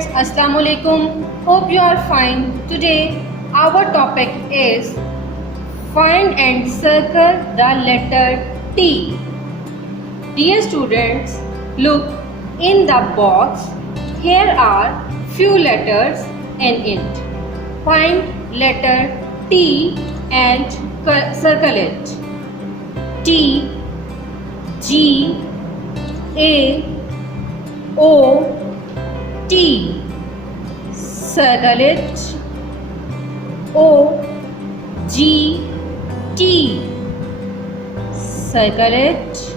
students, Assalamu alaikum. Hope you are fine. Today our topic is find and circle the letter T. Dear students, look in the box. Here are few letters in it. Find letter T and circle it. T, G, A, O, T. Circle it. O, G, T. Circle it.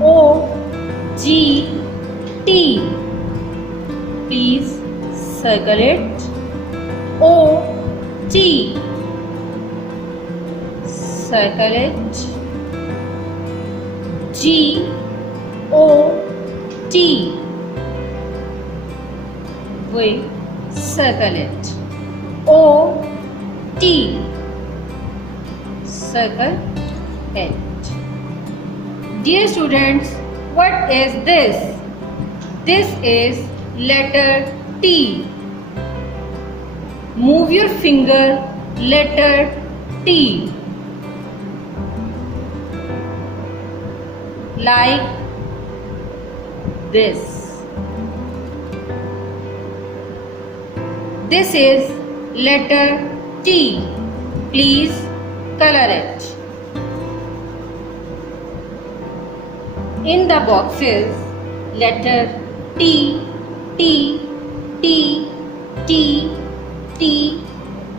O, G, T. Please circle it. O, T. Circle it. G, O, T. We circle it. O, T. Circle it. Dear students, what is this? This is letter T. Move your finger, letter T. Like this. This is letter T. Please color it. In the boxes, letter T, T, T, T, T,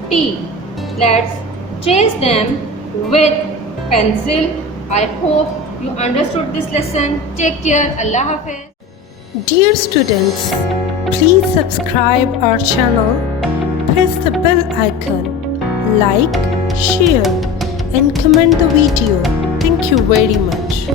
T. Let's trace them with pencil. I hope you understood this lesson. Take care. Allah Hafiz. Dear students, please subscribe our channel, press the bell icon, like, share and comment the video. Thank you very much.